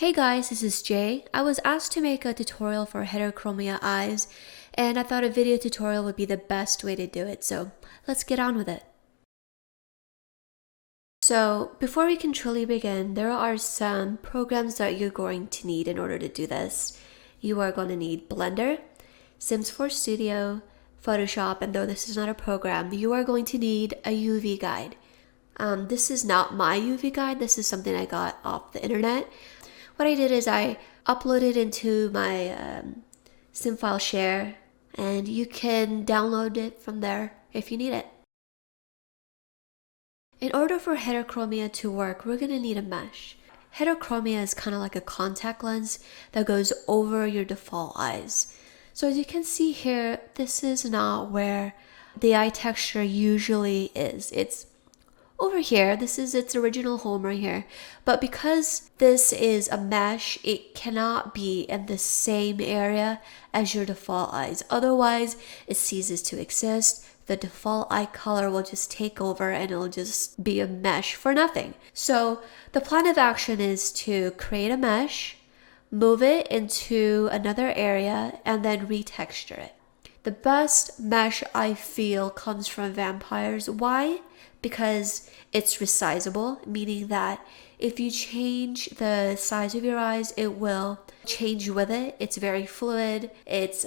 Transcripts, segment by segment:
Hey guys, this is Jay. I was asked to make a tutorial for Heterochromia eyes, and I thought a video tutorial would be the best way to do it, so let's get on with it. So, before we can truly begin, there are some programs that you're going to need in order to do this. You are going to need Blender, Sims 4 Studio, Photoshop, and though this is not a program, you are going to need a UV guide. This is not my UV guide, this is something I got off the internet. What I did is I uploaded into my sim file share, and you can download it from there if you need it. In order for heterochromia to work, we're going to need a mesh. Heterochromia is kind of like a contact lens that goes over your default eyes. So as you can see here, this is not where the eye texture usually is. It's over here. This is its original home right here. But because this is a mesh, it cannot be in the same area as your default eyes. Otherwise, it ceases to exist. The default eye color will just take over and it'll just be a mesh for nothing. So the plan of action is to create a mesh, move it into another area, and then retexture it. The best mesh I feel comes from vampires. Why? Because it's resizable, meaning that if you change the size of your eyes, it will change with it. It's very fluid. It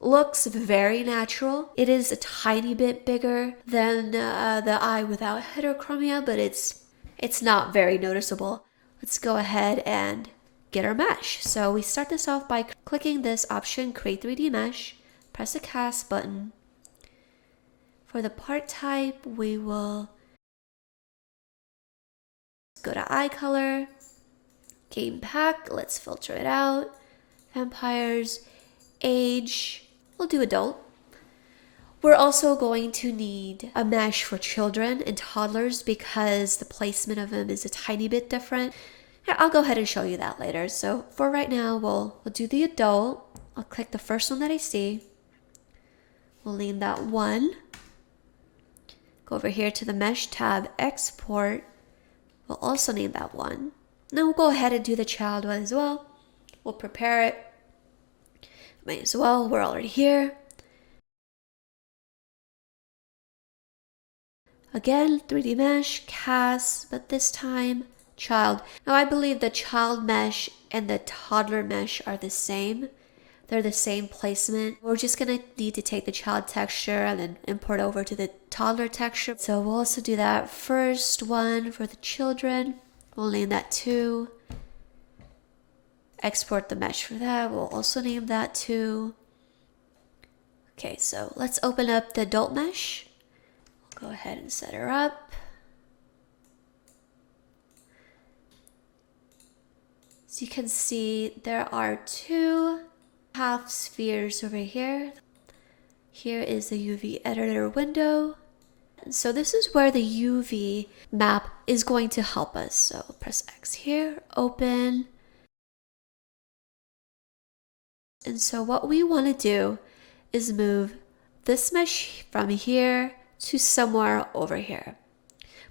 looks very natural. It is a tiny bit bigger than the eye without heterochromia, but it's not very noticeable. Let's go ahead and get our mesh. So we start this off by clicking this option, Create 3D Mesh. Press the cast button. For the part type, we will go to eye color, game pack, let's filter it out, vampires, age, we'll do adult. We're also going to need a mesh for children and toddlers because the placement of them is a tiny bit different. Yeah, I'll go ahead and show you that later. So for right now, we'll do the adult. I'll click the first one that I see. We'll name that 1. Go over here to the mesh tab, export. We'll also name that 1. Now we'll go ahead and do the child one as well. We'll prepare it. Might as well, we're already here. Again, 3D mesh, cast, but this time child. Now I believe the child mesh and the toddler mesh are the same. They're the same placement. We're just gonna need to take the child texture and then import over to the toddler texture. So we'll also do that first one for the children. We'll name that 2. Export the mesh for that. We'll also name that 2. Okay, so let's open up the adult mesh. We'll go ahead and set her up. So you can see there are 2 half spheres over here. Here is the UV editor window. And so this is where the UV map is going to help us. So press X here, open. And so what we want to do is move this mesh from here to somewhere over here.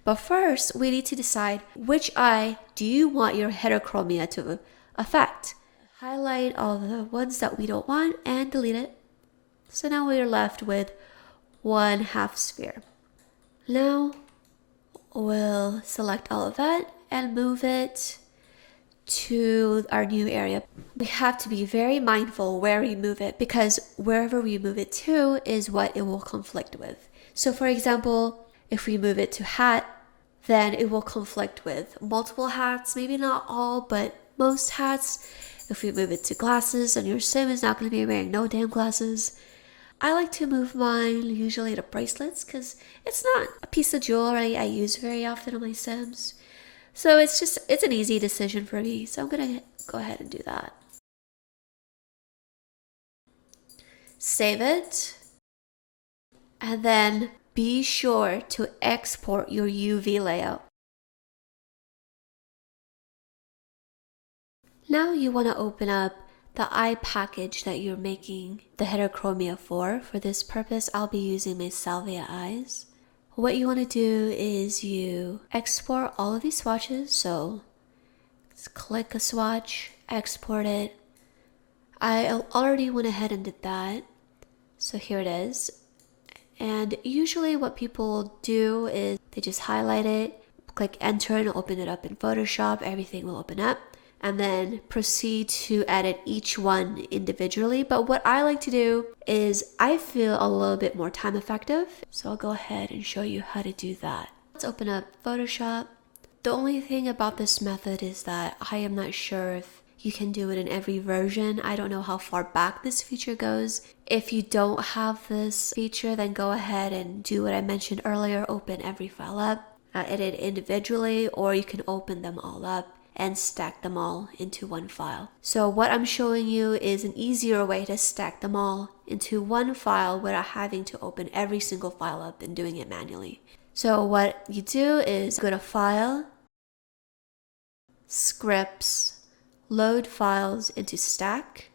But first, we need to decide which eye do you want your heterochromia to affect. Highlight all the ones that we don't want and delete it. So now we are left with 1 half sphere. Now we'll select all of that and move it to our new area. We have to be very mindful where we move it because wherever we move it to is what it will conflict with. So for example, if we move it to hat, then it will conflict with multiple hats, maybe not all, but most hats. If we move it to glasses, then your sim is not going to be wearing no damn glasses. I like to move mine usually to bracelets because it's not a piece of jewelry I use very often on my sims. So it's an easy decision for me. So I'm going to go ahead and do that. Save it. And then be sure to export your UV layout. Now you want to open up the eye package that you're making the heterochromia for. For this purpose, I'll be using my salvia eyes. What you want to do is you export all of these swatches. So Just click a swatch, export it. I already went ahead and did that. So here it is. And usually what people do is they just highlight it, click enter and open it up in Photoshop. Everything will open up. And then proceed to edit each one individually. But what I like to do is I feel a little bit more time effective. So I'll go ahead and show you how to do that. Let's open up Photoshop. The only thing about this method is that I am not sure if you can do it in every version. I don't know how far back this feature goes. If you don't have this feature, then go ahead and do what I mentioned earlier. Open every file up, edit individually, or you can open them all up and stack them all into one file. So what I'm showing you is an easier way to stack them all into one file without having to open every single file up and doing it manually. So what you do is go to File, Scripts, Load Files into Stack,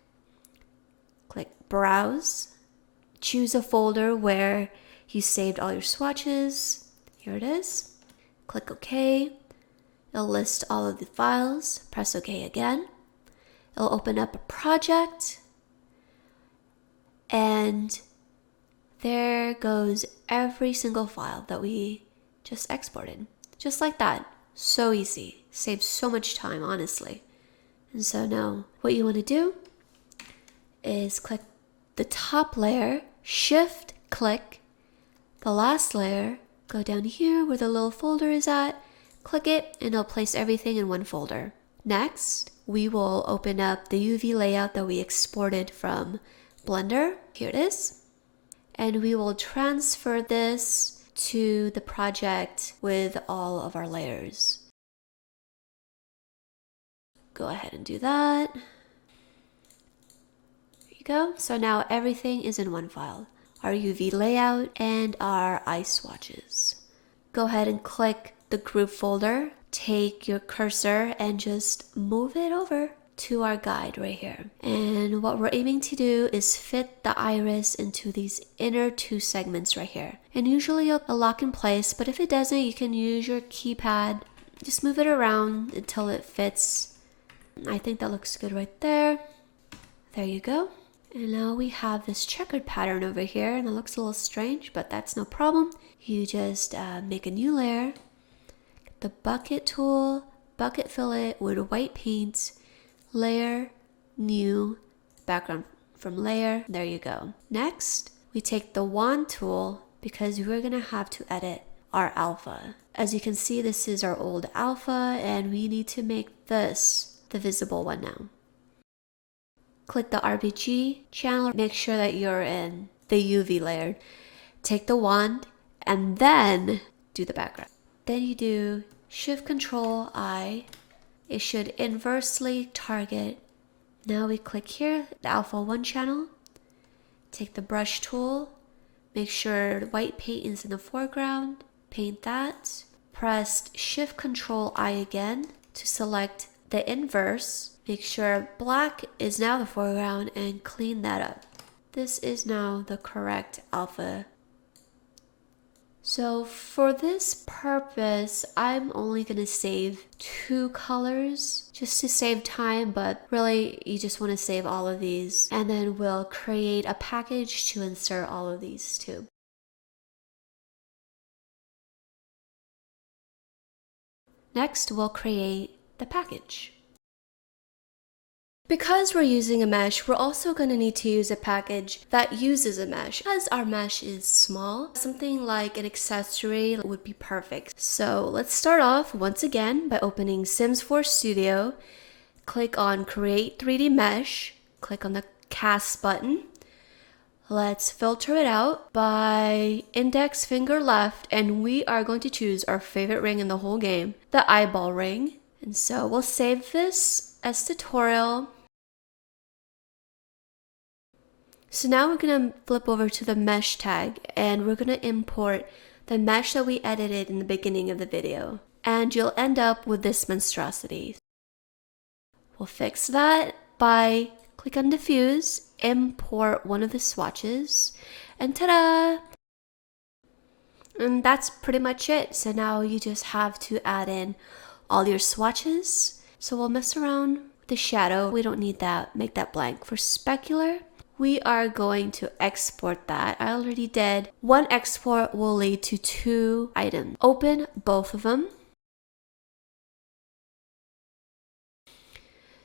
click Browse, choose a folder where you saved all your swatches. Here it is. Click OK. It'll list all of the files. Press OK again. It'll open up a project. And there goes every single file that we just exported. Just like that. So easy. Saves so much time, honestly. And so now what you want to do is click the top layer, shift click the last layer, go down here where the little folder is at, click it, and it'll place everything in one folder. Next, we will open up the UV layout that we exported from Blender. Here it is. And we will transfer this to the project with all of our layers. Go ahead and do that. There you go. So now everything is in one file. Our UV layout and our eye swatches. Go ahead and click the group folder. Take your cursor and just move it over to our guide right here. And what we're aiming to do is fit the iris into these inner two segments right here. And usually it'll lock in place, but if it doesn't, you can use your keypad. Just move it around until it fits. I think that looks good right there. There you go. And now we have this checkered pattern over here, and it looks a little strange, but that's no problem. You just make a new layer, the bucket tool, bucket fill it with white paint, layer, new, background from layer. There you go. Next, we take the wand tool because we're gonna have to edit our alpha. As you can see, this is our old alpha, and we need to make this the visible one now. Click the RGB channel, make sure that you're in the UV layer. Take the wand and then do the background. Then you do Shift-Control-I. It should inversely target. Now we click here, the alpha 1 channel. Take the brush tool, make sure the white paint is in the foreground. Paint that. Press Shift-Control-I again to select the inverse. Make sure black is now the foreground and clean that up. This is now the correct alpha. So for this purpose, I'm only going to save 2 colors just to save time, but really you just want to save all of these, and then we'll create a package to insert all of these too. Next, we'll create the package. Because we're using a mesh, we're also going to need to use a package that uses a mesh. Because our mesh is small, something like an accessory would be perfect. So let's start off once again by opening Sims 4 Studio. Click on Create 3D Mesh. Click on the Cast button. Let's filter it out by index finger left, and we are going to choose our favorite ring in the whole game, the eyeball ring. And so we'll save this as tutorial. So now we're going to flip over to the mesh tag, and we're going to import the mesh that we edited in the beginning of the video. And you'll end up with this monstrosity. We'll fix that by click on Diffuse, import one of the swatches, and ta-da! And that's pretty much it. So now you just have to add in all your swatches. So we'll mess around with the shadow. We don't need that. Make that blank. For specular, we are going to export that. I already did. One export will lead to 2 items. Open both of them.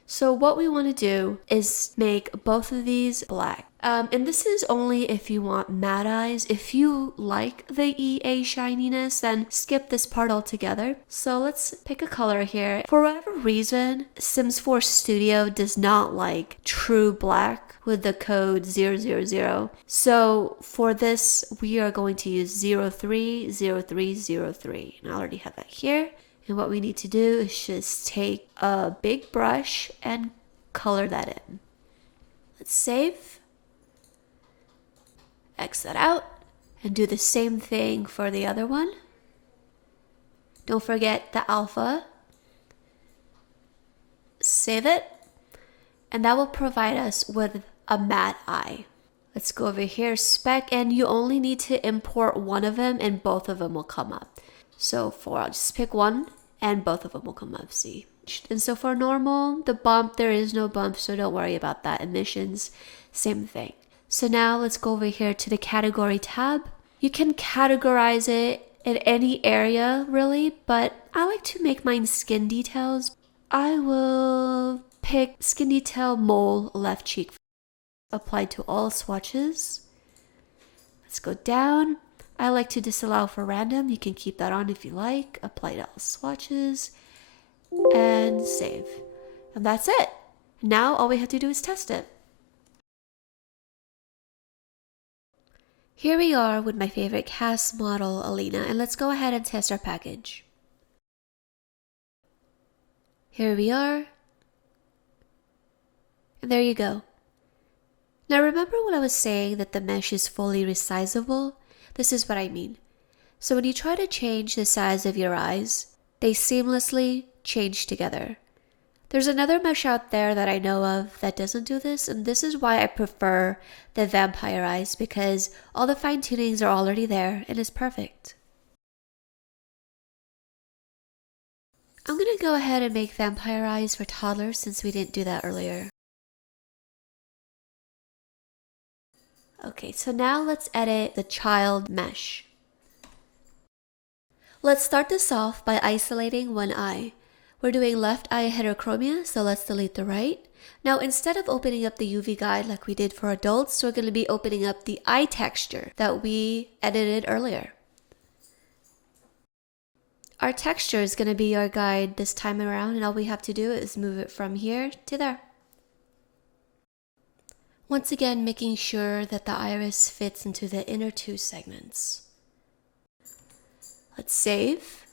So what we want to do is make both of these black. And this is only if you want matte eyes. If you like the EA shininess, then skip this part altogether. So let's pick a color here. For whatever reason, Sims 4 Studio does not like true black with the code 000. So for this, we are going to use 030303. And I already have that here. And what we need to do is just take a big brush and color that in. Let's save. X that out. And do the same thing for the other one. Don't forget the alpha. Save it. And that will provide us with a matte eye. Let's go over here, spec, and you only need to import one of them and both of them will come up. So I'll just pick one and both of them will come up, see? And so for normal, the bump, there is no bump, so don't worry about that. Emissions, same thing. So now let's go over here to the category tab. You can categorize it in any area really, but I like to make mine skin details. I will pick skin detail mole left cheek. Apply to all swatches. Let's go down. I like to disallow for random. You can keep that on if you like. Apply to all swatches and save. And that's it. Now all we have to do is test it. Here we are with my favorite cast model, Alina, and let's go ahead and test our package. Here we are. And there you go. Now remember when I was saying that the mesh is fully resizable? This is what I mean. So when you try to change the size of your eyes, they seamlessly change together. There's another mesh out there that I know of that doesn't do this, and this is why I prefer the vampire eyes, because all the fine tunings are already there and it's perfect. I'm going to go ahead and make vampire eyes for toddlers since we didn't do that earlier. Okay, so now let's edit the child mesh. Let's start this off by isolating one eye. We're doing left eye heterochromia, so let's delete the right. Now instead of opening up the UV guide like we did for adults, we're going to be opening up the eye texture that we edited earlier. Our texture is going to be our guide this time around, and all we have to do is move it from here to there. Once again, making sure that the iris fits into the inner 2 segments. Let's save.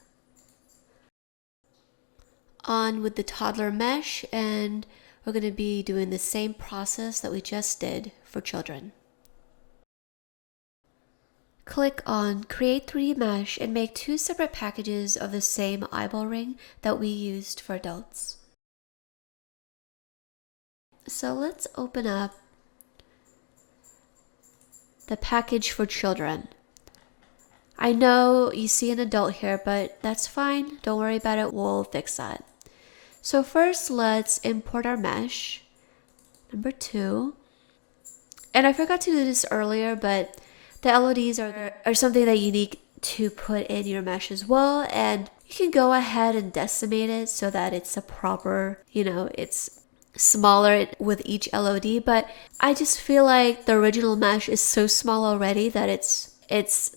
On with the toddler mesh, and we're going to be doing the same process that we just did for children. Click on Create 3D Mesh and make 2 separate packages of the same eyeball ring that we used for adults. So let's open up the package for children. I know you see an adult here, but that's fine. Don't worry about it. We'll fix that. So first, let's import our mesh. Number 2. And I forgot to do this earlier, but the LODs are something that you need to put in your mesh as well. And you can go ahead and decimate it so that it's a proper, it's smaller with each LOD, but I just feel like the original mesh is so small already that it's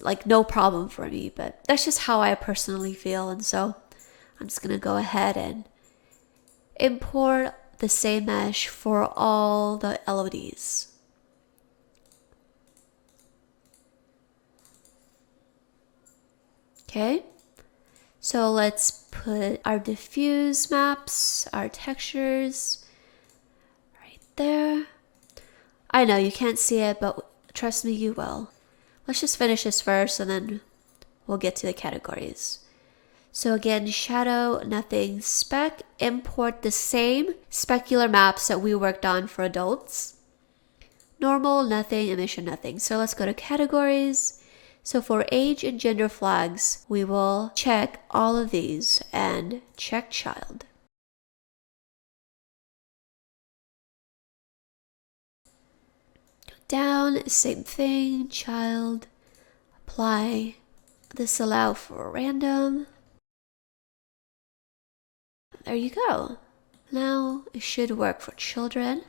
like no problem for me, but that's just how I personally feel. And so I'm just gonna go ahead and import the same mesh for all the LODs. Okay, so let's put our diffuse maps, our textures there. I know you can't see it, but trust me, you will. Let's just finish this first and then we'll get to the categories. So again, shadow, nothing, spec, import the same specular maps that we worked on for adults. Normal, nothing, emission, nothing. So let's go to categories. So for age and gender flags, we will check all of these and check child. down, same thing, child, apply, disallow for random. There you go. Now it should work for children.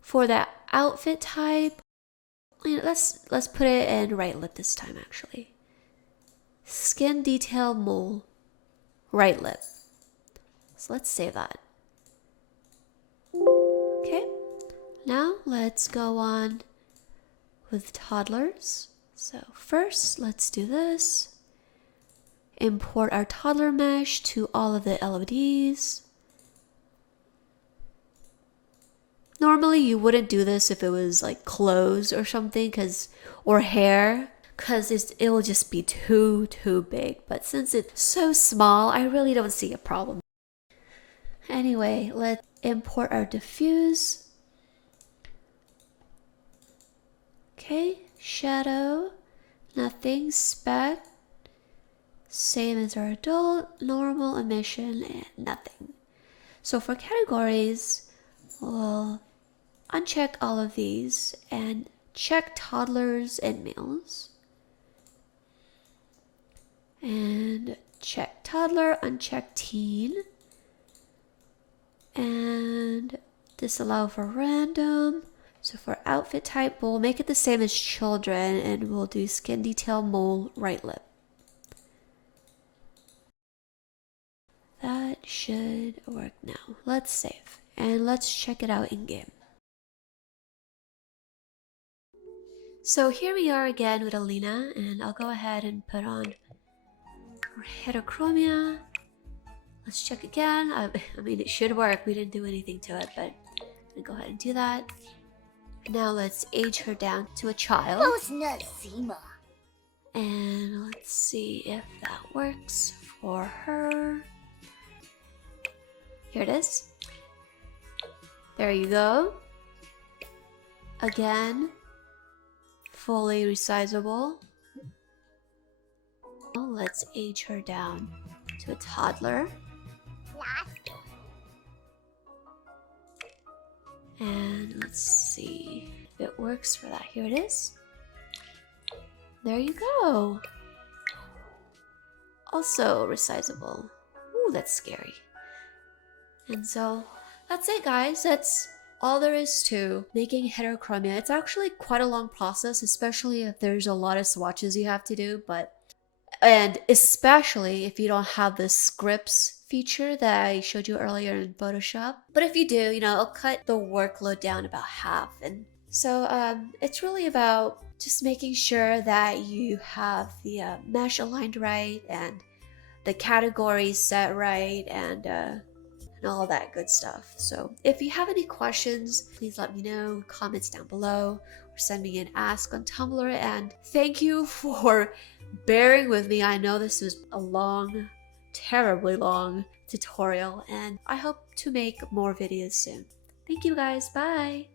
For that outfit type, let's put it in right lip this time actually. Skin detail mole, right lip. So let's save that. Okay, now let's go on with toddlers. So first, let's do this. Import our toddler mesh to all of the LODs. Normally you wouldn't do this if it was like clothes or something, or hair, because it will just be too big. But since it's so small, I really don't see a problem. Anyway, let's import our diffuse. Okay, shadow, nothing, spec, same as our adult, normal, emission, and nothing. So for categories, we'll uncheck all of these and check toddlers and males. And check toddler, uncheck teen. And disallow for random. So for outfit type, we'll make it the same as children and we'll do skin detail mole right lip. That should work now. Let's save and let's check it out in game. So here we are again with Alina, and I'll go ahead and put on Heterochromia. Let's check again. I mean, it should work. We didn't do anything to it, but I'm gonna go ahead and do that. Now let's age her down to a child. And let's see if that works for her. Here it is. There you go. Again, fully resizable. Let's age her down to a toddler. And let's see if it works for that. Here it is. There you go. Also resizable. Ooh, that's scary. And so that's it, guys. That's all there is to making heterochromia. It's actually quite a long process, especially if there's a lot of swatches you have to do, and especially if you don't have the scripts feature that I showed you earlier in Photoshop. But if you do, it'll cut the workload down about half. And so it's really about just making sure that you have the mesh aligned right and the categories set right and all that good stuff. So if you have any questions, please let me know, comments down below, or send me an ask on Tumblr. And thank you for bearing with me. I know this was a long, terribly long tutorial, and I hope to make more videos soon. Thank you guys, bye!